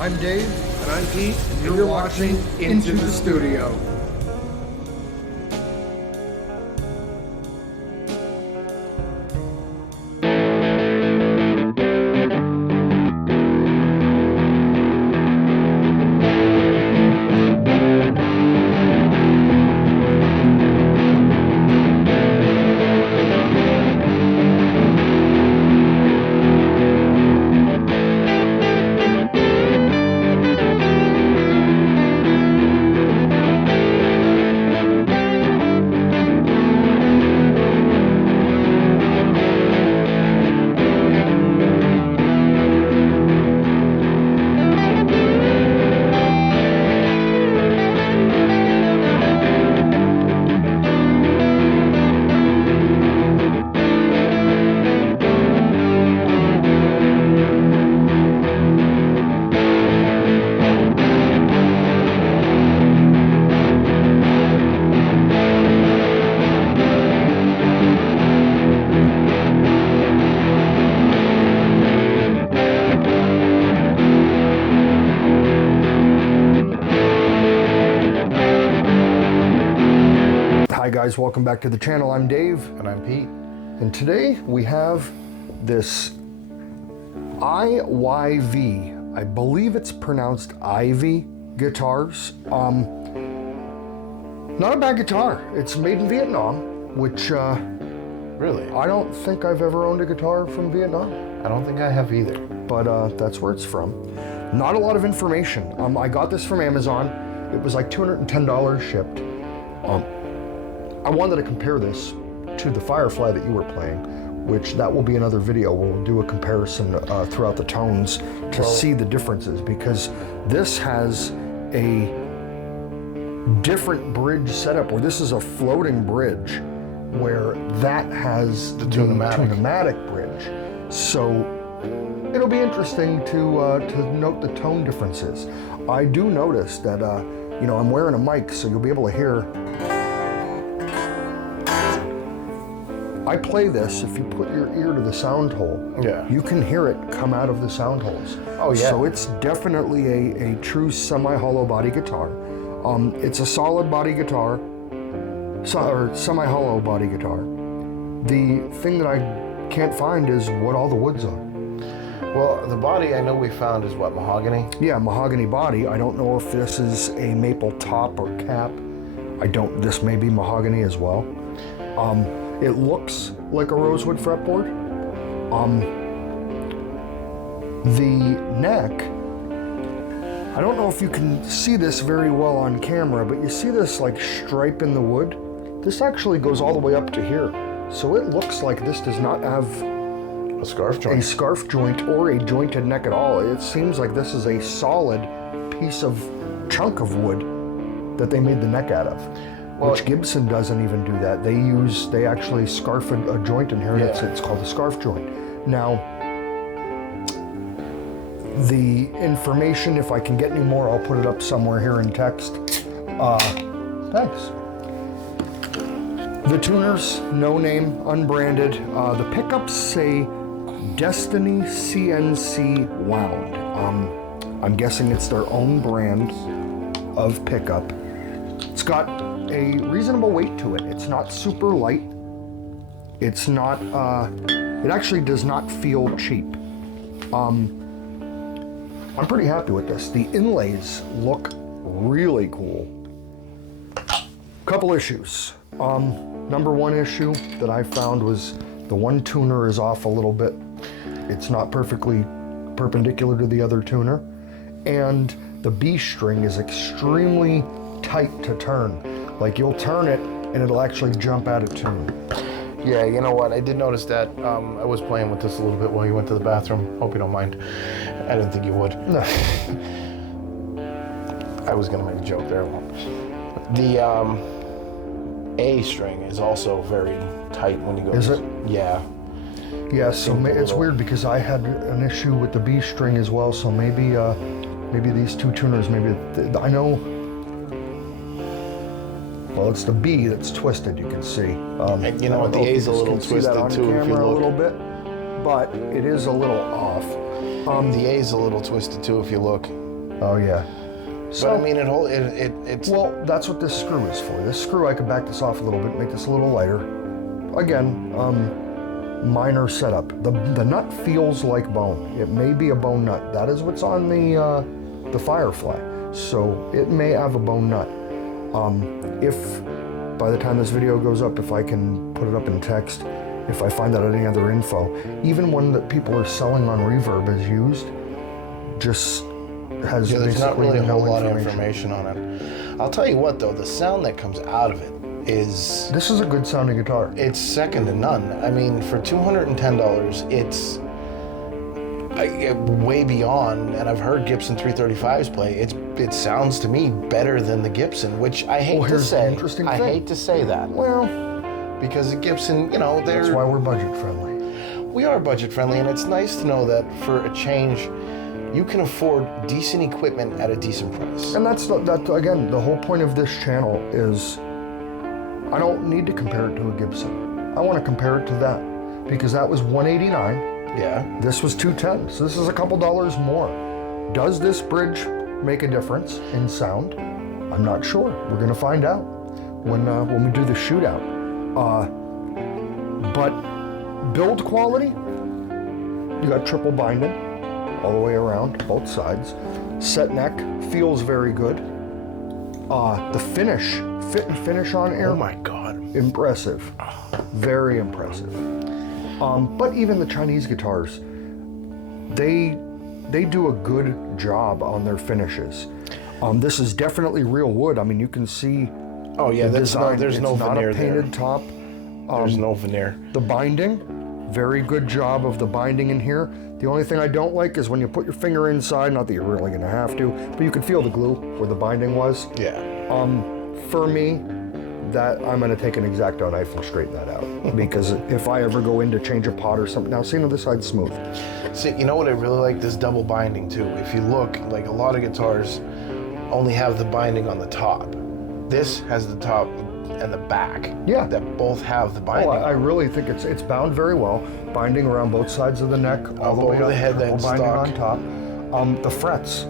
I'm Dave. And I'm Pete. And you're watching Into the Studio. Hi guys, welcome back to the channel. I'm Dave. And I'm Pete. And today we have this IYV, I believe it's pronounced Ivy guitars. Not a bad guitar. It's made in Vietnam, which Really? I don't think I've ever owned a guitar from Vietnam, I don't think I have either. but that's where it's from. Not a lot of information. I got this from Amazon. It was like $210 shipped. I wanted to compare this to the Firefly that you were playing, which that will be another video. We'll do a comparison throughout the tones to see the differences, because this has a different bridge setup, where this is a floating bridge, where that has the tunematic bridge. So it'll be interesting to note the tone differences. I do notice that I'm wearing a mic, so you'll be able to hear. I play this, if you put your ear to the sound hole, you can hear it come out of the sound holes. Oh yeah. So it's definitely a true semi-hollow body guitar. It's a solid body guitar, or semi-hollow body guitar. The thing that I can't find is what all the woods are. Well, the body I know we found is what, mahogany? Yeah, mahogany body. I don't know if this is a maple top or cap. This may be mahogany as well. It looks like a rosewood fretboard. The neck, I don't know if you can see this very well on camera, but you see this like stripe in the wood? This actually goes all the way up to here. So it looks like this does not have A scarf joint. a scarf joint or a jointed neck at all. It seems like this is a solid chunk of wood that they made the neck out of. Which Gibson doesn't even do that. They actually scarf a joint in here, and it's called a scarf joint. Now, the information, if I can get any more, I'll put it up somewhere here in text. Thanks. The tuners, no name, unbranded. The pickups say Destiny CNC Wound. I'm guessing it's their own brand of pickup. It's got a reasonable weight to it. It's not super light. It's not, it actually does not feel cheap. I'm pretty happy with this. The inlays look really cool. Couple issues. Number one issue that I found was the one tuner is off a little bit. It's not perfectly perpendicular to the other tuner. And the B string is extremely tight to turn. Like, you'll turn it and it'll actually jump out of tune. Yeah, you know what? I did notice that. I was playing with this a little bit while you went to the bathroom. Hope you don't mind. I didn't think you would. No. I was gonna make a joke there. The A string is also very tight when you go. Is it? Yeah. Yeah, so it's weird because I had an issue with the B string as well, so maybe these two tuners, I know, well, it's the B that's twisted, you can see. And you know what, the A's a little twisted too if you look. A little bit, but it is a little off. The A's a little twisted too if you look. Oh yeah. So I mean, it's well, that's what this screw is for. This screw, I can back this off a little bit, make this a little lighter. Again, minor setup. The nut feels like bone. It may be a bone nut. That is what's on the Firefly. So it may have a bone nut. If by the time this video goes up, if I can put it up in text, if I find out any other info, even one that people are selling on Reverb as used, just has there's not really a no whole lot of information on it. I'll tell you what though, the sound that comes out of it is... This is a good sounding guitar. It's second to none. I mean, for $210, it's way beyond, and I've heard Gibson 335s play. It sounds to me better than the Gibson, which I hate to say. I hate to say that. Well, because the Gibson, you know, that's why we're budget friendly. We are budget friendly, and it's nice to know that for a change, you can afford decent equipment at a decent price. And that's again, the whole point of this channel is I don't need to compare it to a Gibson. I want to compare it to that because that was $189. Yeah. This was $210. So this is a couple dollars more. Does this bridge make a difference in sound? I'm not sure. We're going to find out when we do the shootout. But build quality, you got triple binding all the way around, both sides. Set neck feels very good. The finish, fit and finish on air. Oh my God. Impressive. Very impressive. But even the Chinese guitars, they do a good job on their finishes. This is definitely real wood. I mean, you can see. Oh yeah, there's no veneer It's not a painted there. top. There's no veneer. The binding, very good job of the binding in here. The only thing I don't like is when you put your finger inside, not that you're really gonna have to, but you can feel the glue where the binding was. Yeah. For me, that I'm gonna take an X-Acto knife and straighten that out. Because if I ever go in to change a pot or something, now see, on this side's smooth. See, you know what I really like? This double binding too. If you look, like a lot of guitars only have the binding on the top. This has the top and the back. Yeah. That both have the binding. Oh, I really think it's bound very well. Binding around both sides of the neck, all the way over up, the head, triple that binding stock. on top. The frets,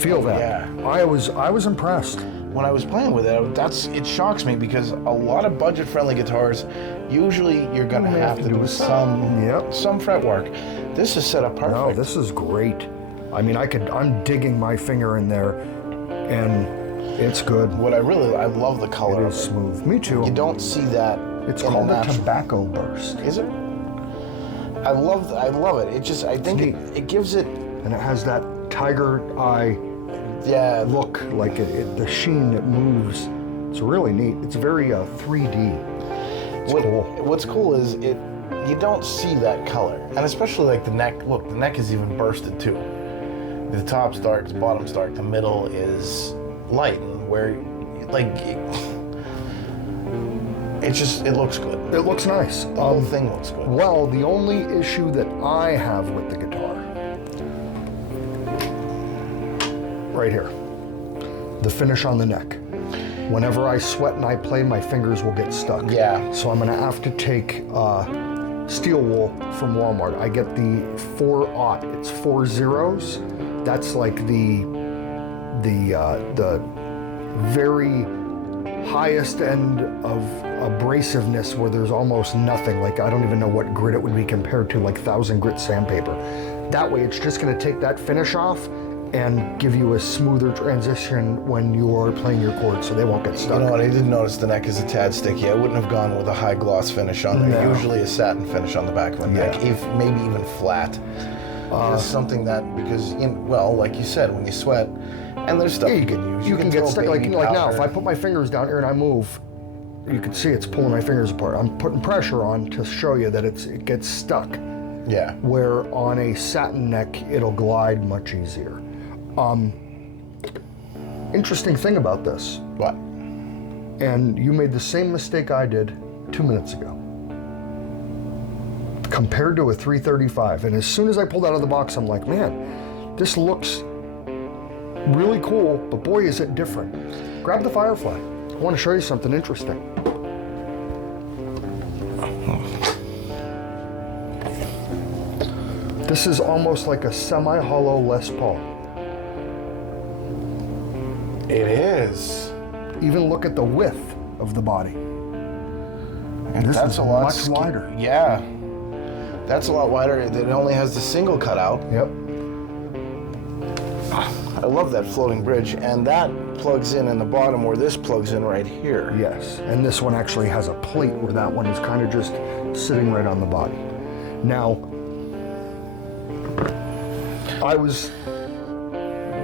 feel that. Yeah. I was impressed. When I was playing with it, it shocks me because a lot of budget-friendly guitars, usually you're gonna have to do some fret work. This is set up perfect. No, this is great. I mean, I'm digging my finger in there, and it's good. What I love the color. It is smooth. Me too. You don't see that. It's called a tobacco burst. Is it? I love it. I think it gives it. And it has that tiger eye look, like the sheen that moves. It's really neat. It's very 3D. It's cool. What's cool is you don't see that color, and especially like the neck. Look, the neck is even bursted too. The top's dark, the bottom's dark, the middle is light, and where like it looks good. It looks nice. The whole thing looks good. Well, the only issue that I have with the guitar, right here, the finish on the neck. Whenever I sweat and I play, my fingers will get stuck. Yeah. So I'm gonna have to take steel wool from Walmart. I get the 4/0. It's 4 zeros. That's like the very highest end of abrasiveness, where there's almost nothing. Like, I don't even know what grit it would be compared to, like 1,000 grit sandpaper. That way it's just gonna take that finish off and give you a smoother transition when you're playing your chords, so they won't get stuck. You know what, I did notice the neck is a tad sticky. I wouldn't have gone with a high gloss finish on it. Usually a satin finish on the back of the neck, if maybe even flat. Just something that, because, like you said, when you sweat, and there's stuff you can use. You can get stuck, like now, if I put my fingers down here and I move, you can see it's pulling my fingers apart. I'm putting pressure on to show you that it gets stuck. Yeah. Where on a satin neck, it'll glide much easier. Interesting thing about this. What? And you made the same mistake I did 2 minutes ago. Compared to a 335, and as soon as I pulled out of the box, I'm like, man, this looks really cool, but boy, is it different. Grab the Firefly. I want to show you something interesting. This is almost like a semi-hollow Les Paul. It is. Even look at the width of the body. And this that's is a lot much wider. Yeah. That's a lot wider. It only has the single cutout. Yep. I love that floating bridge, and that plugs in the bottom where this plugs in right here. Yes, and this one actually has a plate where that one is kind of just sitting right on the body. Now,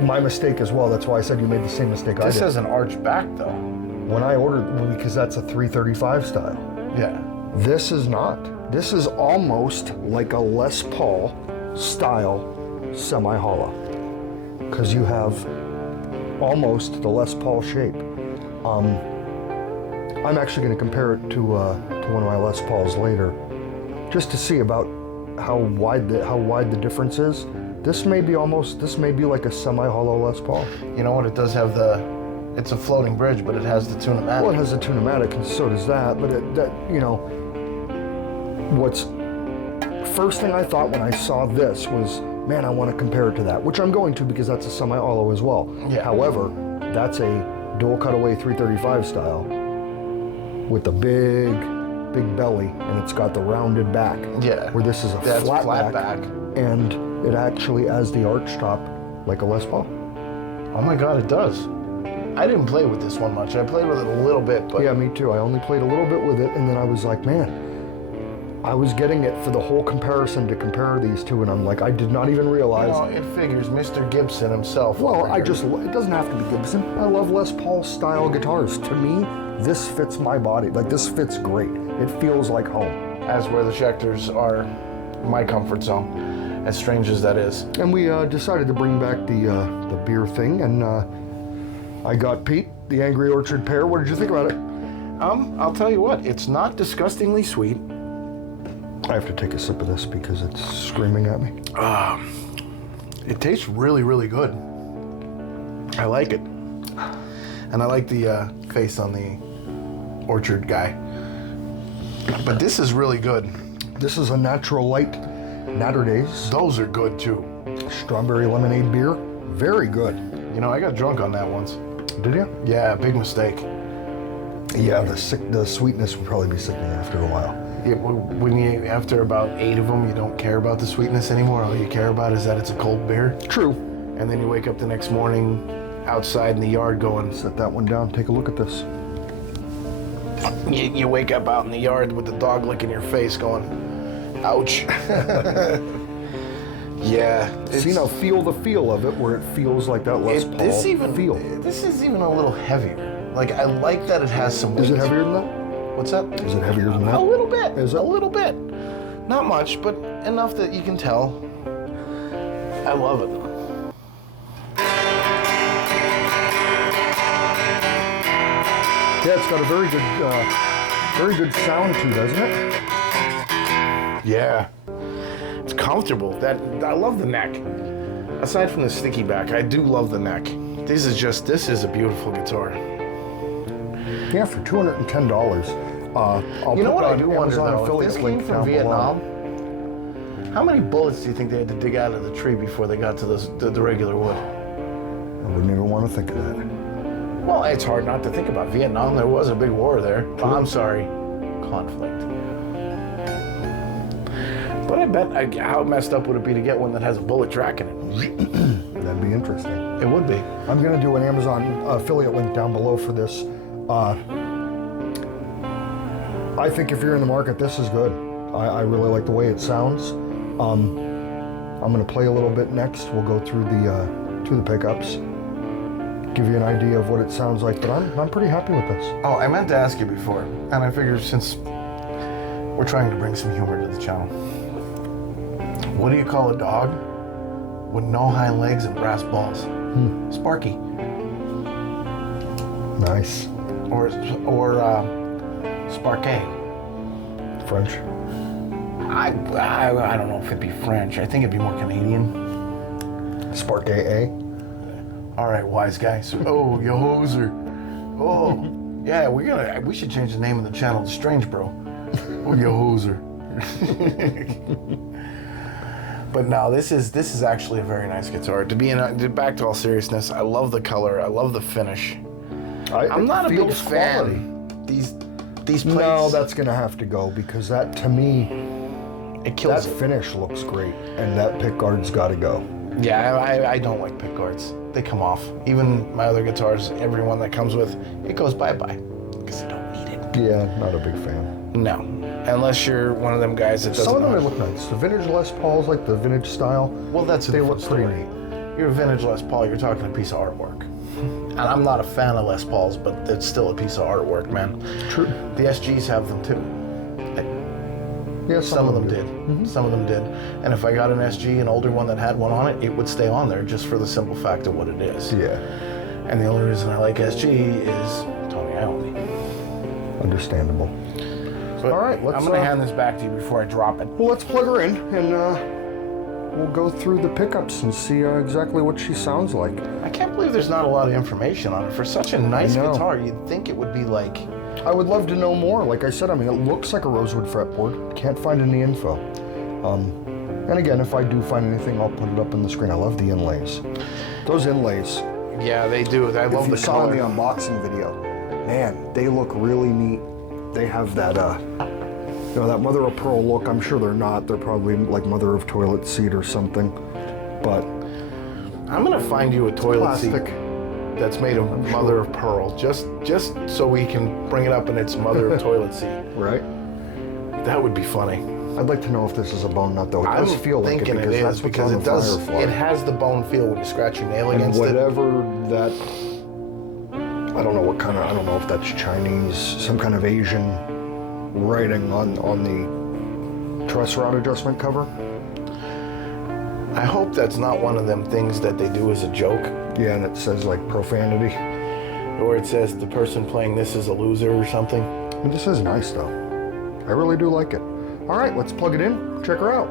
my mistake as well, that's why I said you made the same mistake I did. This has an arched back, though. When I ordered, because that's a 335 style. Yeah. This is not. This is almost like a Les Paul style semi-hollow. Because you have almost the Les Paul shape. I'm actually going to compare it to one of my Les Pauls later, just to see about how wide the difference is. This may be like a semi-hollow Les Paul. You know what? It does have it's a floating bridge, but it has the Tune-O-Matic. Well, it has a Tune-O-Matic, and so does that. But what's first thing I thought when I saw this was, man, I want to compare it to that, which I'm going to because that's a semi-hollow as well. Yeah. However, that's a dual cutaway 335 style with a big belly, and it's got the rounded back. Yeah. Where this is a flat back, and it actually has the arch top like a Les Paul. Oh my God, it does. I didn't play with this one much. I played with it a little bit, but Yeah, me too. I only played a little bit with it, and then I was like, man, I was getting it for the whole comparison to compare these two, and I'm like, I did not even realize. it figures. Mr. Gibson himself. Well, over it here. doesn't have to be Gibson. I love Les Paul style guitars. To me, this fits my body. Like, this fits great. It feels like home. As where the Schecters are my comfort zone, as strange as that is. And we decided to bring back the beer thing, and I got Pete, the Angry Orchard pear. What did you think about it? I'll tell you what, it's not disgustingly sweet. I have to take a sip of this because it's screaming at me. It tastes really, really good. I like it. And I like the face on the orchard guy. But this is really good. This is a Natural Light Natter Days Those are good too. strawberry lemonade beer. Very good. You know, I got drunk on that once. Did you? Yeah, big mistake. Yeah, the sweetness would probably be sickening after a while. After about 8 of them, you don't care about the sweetness anymore. All you care about is that it's a cold beer. True. And then you wake up the next morning outside in the yard going... Set that one down. Take a look at this. You wake up out in the yard with the dog licking your face going, ouch. Yeah. See, now feel the feel of it where it feels like that Les Paul feel. This is even a little heavier. Like, I like that it has some weight. Is it heavier than that? What's that? Is it heavier than that? A little bit. Is it? A little bit. Not much, but enough that you can tell. I love it. Yeah, it's got a very good sound to it, doesn't it? Yeah. It's comfortable. I love the neck. Aside from the sticky back, I do love the neck. This is a beautiful guitar. Yeah, for $210. I'll You know put what I an do wonder Amazon though? If affiliate this came link from down Vietnam, below. how many bullets do you think they had to dig out of the tree before they got to the regular wood? I wouldn't even want to think of that. Well, it's hard not to think about Vietnam. There was a big war there. I'm sorry, conflict. But I bet, how messed up would it be to get one that has a bullet track in it? That'd be interesting. It would be. I'm going to do an Amazon affiliate link down below for this. I think if you're in the market, this is good. I really like the way it sounds. I'm going to play a little bit next. We'll go through the pickups, give you an idea of what it sounds like. But I'm pretty happy with this. Oh, I meant to ask you before, and I figured since we're trying to bring some humor to the channel, what do you call a dog with no hind legs and brass balls? Sparky. Nice. Or Sparkay. French. I don't know if it'd be French. I think it'd be more Canadian. Spark AA. All right, wise guys. Oh, you hoser. Oh, yeah. We should change the name of the channel to Strange Bro. Oh, you hoser. But no, this is actually a very nice guitar. Back to all seriousness, I love the color. I love the finish. I'm not a big fan. These plates. No, that's gonna have to go because that, to me, it kills. That finish looks great, and that pickguard's got to go. Yeah, I don't like pickguards. They come off. Even my other guitars, every one that comes with, it goes bye-bye because I don't need it. Yeah, not a big fan. No, unless you're one of them guys that doesn't. Some of them look nice. The vintage Les Pauls, like the vintage style. Well, they look pretty neat. You're a vintage Les Paul. You're talking a piece of artwork. And I'm not a fan of Les Pauls, but it's still a piece of artwork, man. True. The SGs have them too. Yeah, some of them did. Mm-hmm. Some of them did. And if I got an SG, an older one that had one on it, it would stay on there just for the simple fact of what it is. Yeah. And the only reason I like SG is Tony Iommi. Understandable. But all right, I'm going to hand this back to you before I drop it. Well, let's plug her in, and we'll go through the pickups and see exactly what she sounds like. I can't believe there's not a lot of information on it. For such a nice guitar, you'd think it would be like... I would love to know more. Like I said, I mean, it looks like a rosewood fretboard. Can't find any info. And again, if I do find anything, I'll put it up on the screen. I love the inlays. Those inlays. Yeah, they do. I love the color. If you saw in the unboxing video, man, they look really neat. They have that, that mother of pearl look. I'm sure they're not. They're probably like mother of toilet seat or something. But I'm gonna find you a toilet seat that's made of mother of pearl, just so we can bring it up in its mother of toilet seat. Right. That would be funny. I'd like to know if this is a bone nut, though. It does feel like it because it is that's because it does. It has the bone feel when you scratch your nail against it. Whatever that. I don't know what kind of. I don't know if that's Chinese, some kind of Asian writing on the truss rod adjustment cover. I hope that's not one of them things that they do as a joke. Yeah, and it says like profanity. Or it says the person playing this is a loser or something. This is nice though. I really do like it. All right, let's plug it in. Check her out.